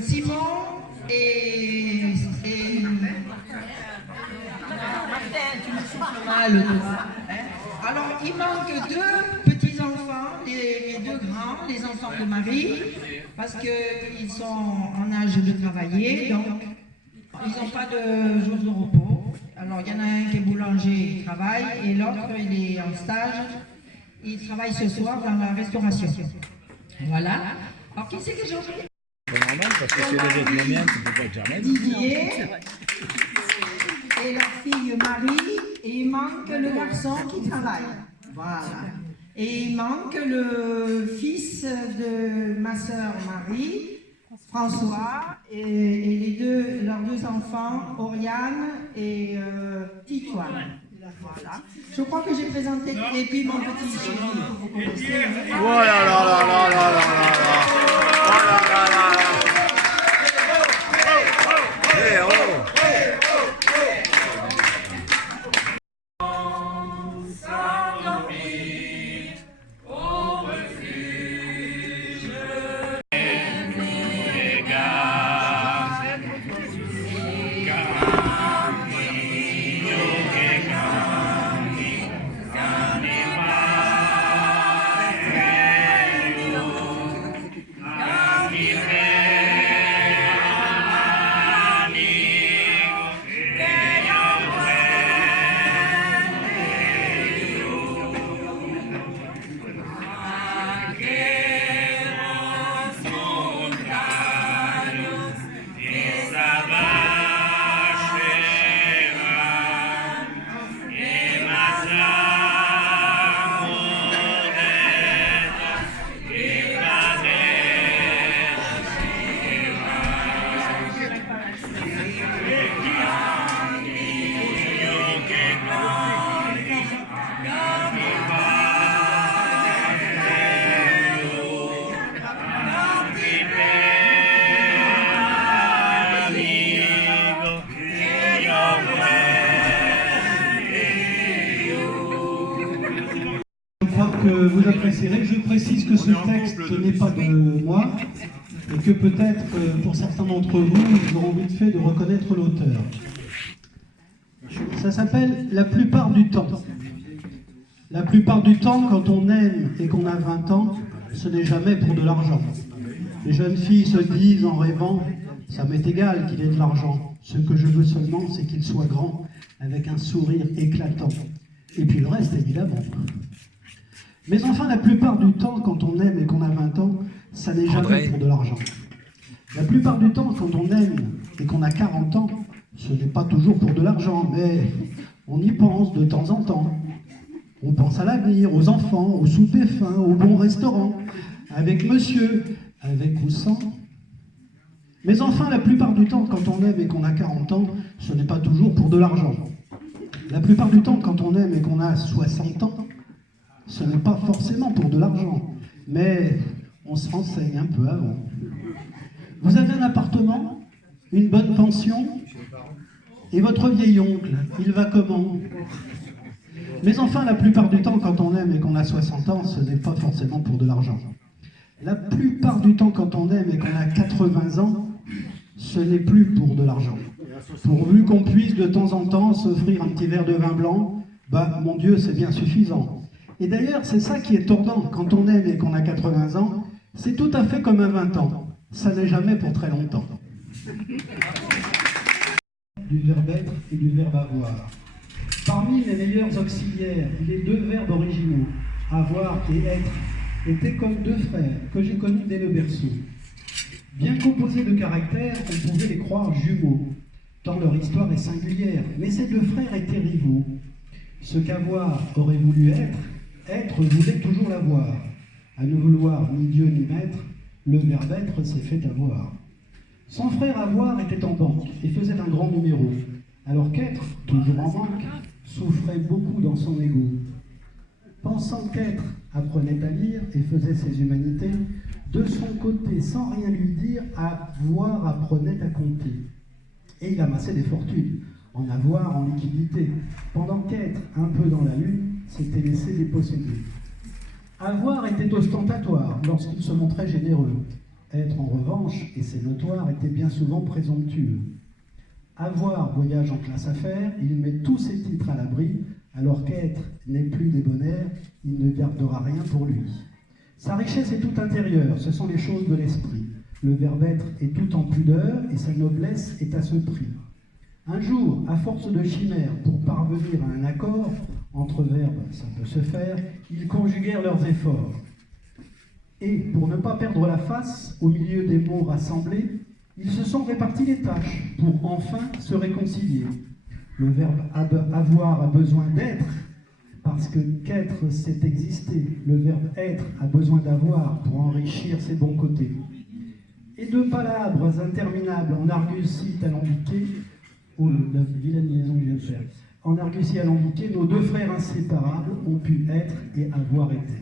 Simon et le alors, il manque deux petits-enfants, les deux grands, les enfants de Marie, parce qu'ils sont en âge de travailler, donc ils n'ont pas de jours de repos. Alors, il y en a un qui est boulanger, il travaille, et l'autre, il est en stage. Il travaille ce soir dans la restauration. Voilà. Alors, qui c'est que j'ai oublié? C'est normal parce que c'est les Vietnamiens qui ne peuvent pas permettre. Didier et la fille Marie, et il manque le garçon qui travaille. Voilà. Et il manque le fils de ma sœur Marie, François, et leurs deux enfants, Oriane et Titoine. Voilà. Je crois que j'ai présenté, et puis mon petit chéri que vous connaissez. Oh là là là là là là là là. Oh là là là là. Eh oh. Que vous apprécierez. Je précise que ce texte n'est pas de moi et que peut-être pour certains d'entre vous, ils auront vite fait de reconnaître l'auteur. Ça s'appelle « La plupart du temps ». La plupart du temps, quand on aime et qu'on a 20 ans, ce n'est jamais pour de l'argent. Les jeunes filles se disent en rêvant « ça m'est égal qu'il ait de l'argent. Ce que je veux seulement, c'est qu'il soit grand, avec un sourire éclatant. » Et puis le reste, évidemment. Mais enfin, la plupart du temps, quand on aime et qu'on a 20 ans, ça n'est jamais pour de l'argent. La plupart du temps, quand on aime et qu'on a 40 ans, ce n'est pas toujours pour de l'argent, mais on y pense de temps en temps. On pense à l'avenir, aux enfants, au souper fin, au bon restaurant, avec monsieur, avec ou sans. Mais enfin, la plupart du temps, quand on aime et qu'on a 40 ans, ce n'est pas toujours pour de l'argent. La plupart du temps, quand on aime et qu'on a 60 ans, ce n'est pas forcément pour de l'argent, mais on se renseigne un peu avant. Vous avez un appartement, une bonne pension, et votre vieil oncle, il va comment? Mais enfin, la plupart du temps, quand on aime et qu'on a 60 ans, ce n'est pas forcément pour de l'argent. La plupart du temps, quand on aime et qu'on a 80 ans, ce n'est plus pour de l'argent. Pourvu qu'on puisse de temps en temps s'offrir un petit verre de vin blanc, bah mon Dieu, c'est bien suffisant. Et d'ailleurs, c'est ça qui est tordant. Quand on aime et qu'on a 80 ans, c'est tout à fait comme à 20 ans. Ça n'est jamais pour très longtemps. Du verbe être et du verbe avoir. Parmi les meilleurs auxiliaires, les deux verbes originaux, avoir et être, étaient comme deux frères que j'ai connus dès le berceau. Bien composés de caractères, on pouvait les croire jumeaux, tant leur histoire est singulière, mais ces deux frères étaient rivaux. Ce qu'avoir aurait voulu être voulait toujours l'avoir. À ne vouloir ni Dieu ni maître, le verbe être s'est fait avoir. Son frère avoir était en banque et faisait un grand numéro, alors qu'être, toujours en manque, souffrait beaucoup dans son égo. Pensant qu'être apprenait à lire et faisait ses humanités, de son côté, sans rien lui dire, avoir apprenait à compter. Et il amassait des fortunes, en avoir, en liquidité, pendant qu'être, un peu dans la lune, s'était laissé déposséder. Avoir était ostentatoire lorsqu'il se montrait généreux. Être, en revanche, et c'est notoire, était bien souvent présomptueux. Avoir voyage en classe affaires, il met tous ses titres à l'abri, alors qu'être n'est plus débonnaire, il ne gardera rien pour lui. Sa richesse est tout intérieure, ce sont les choses de l'esprit. Le verbe être est tout en pudeur, et sa noblesse est à ce prix. Un jour, à force de chimères pour parvenir à un accord, Entre verbes, ça peut se faire, ils conjuguèrent leurs efforts. Et, pour ne pas perdre la face, au milieu des mots rassemblés, ils se sont répartis les tâches pour enfin se réconcilier. Le verbe avoir a besoin d'être, parce que qu'être, c'est exister. Le verbe être a besoin d'avoir pour enrichir ses bons côtés. Et deux palabres interminables en argutie alambiquée, oh la vilaine liaison que je viens de faire, en argutie alambiquée, nos deux frères inséparables ont pu être et avoir été.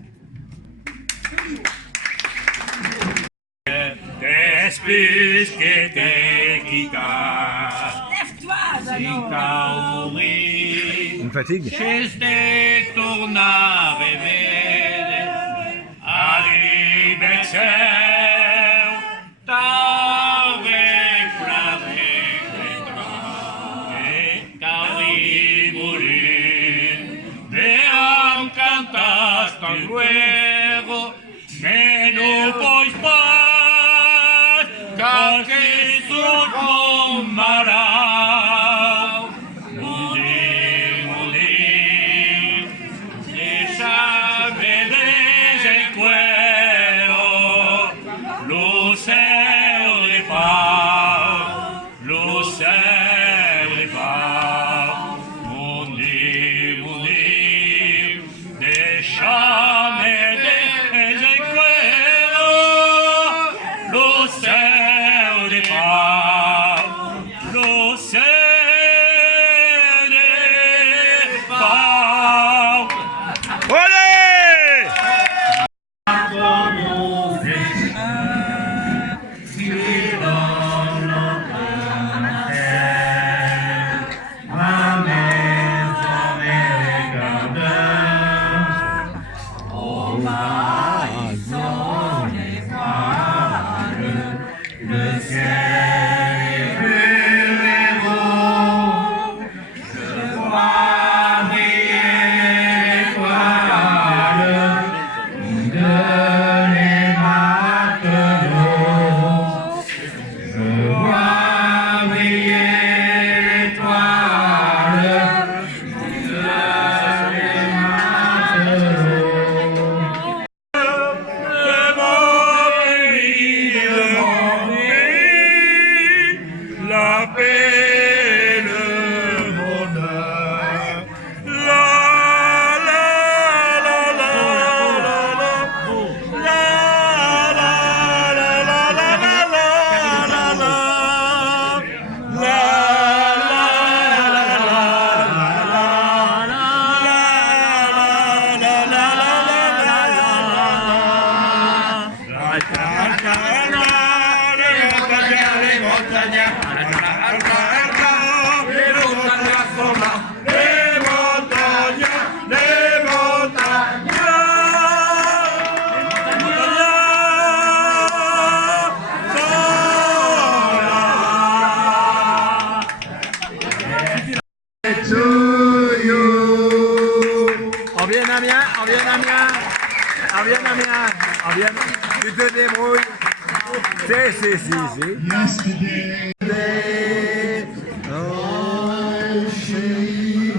Despis que te quitas, Lève-toi, sin tau morir, Une fatigue? c'es de tornar a vedere, ali ben seu, tau refrare e cali morir, veam cantas tan luego, me no pois paz, que tu con marau, morir, morir, esa vedes en cuero, luceo de pau, luceo de pau, morir, morir, déjame de en cuero, luceo de pau, luceo de pau. Olé! La paix, le bonheur, la la la la la la la la la la la la On vient d'Amiens, on vient d'Amiens, on vient d'Amiens, on vient. Tu te débrouilles. Si.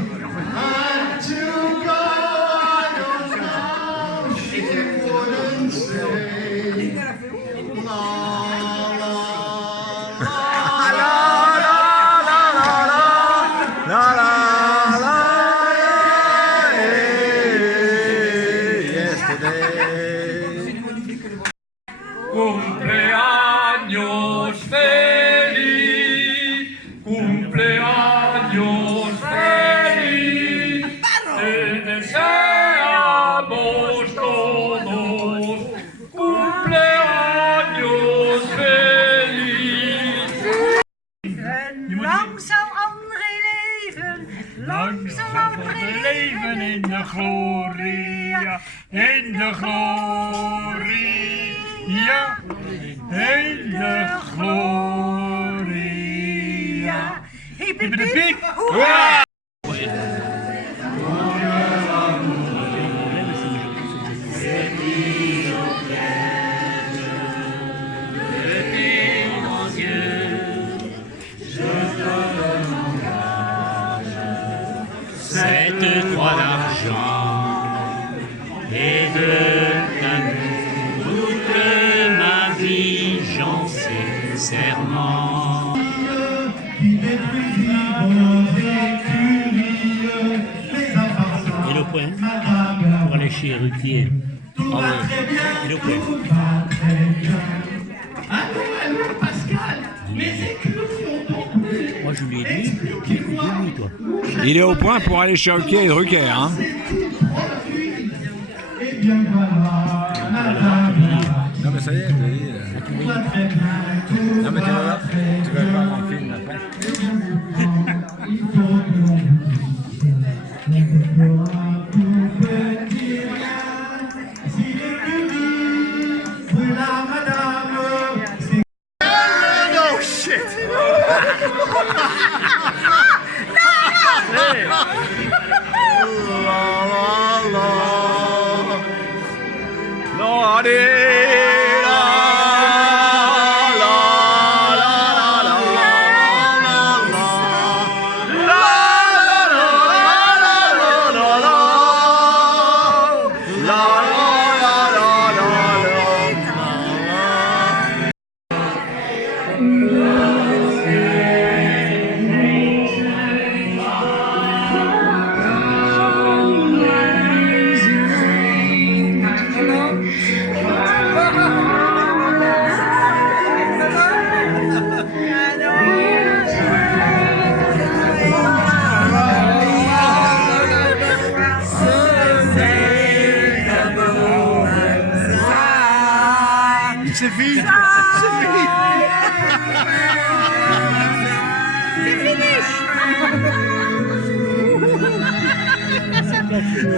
Cumpleaños feliz, cumpleaños feliz, te deseamos todos, cumpleaños feliz. Lang zal André leven, lang zal André leven in de gloria, in de gloria, in de gloria. Hip hip hip, Hoera! Cette croix d'argent toute ma vie, j'en sais serment. Qui détruisit vos écuries, mais à part ça, Et le point madame, pour aller chez Ruquier. tout va très bien, Et le point. tout va très bien. Allô, Pascal, mes écuries ont conclu. Moi je lui ai dit, tu écoutes de lui toi. Il est au point pour aller chez Ruquier et Drucker. Hein. Eh bien voilà, madame, Non mais ça y est, je l'ai dit. tout va très bien, tout Non mais tu va vas très bien. voir mon film après. Il faut que l'on dise, on fera tout petit rien. Si l'écurie brûle la madame, c'est No shit. No, c'est fini. C'est fini.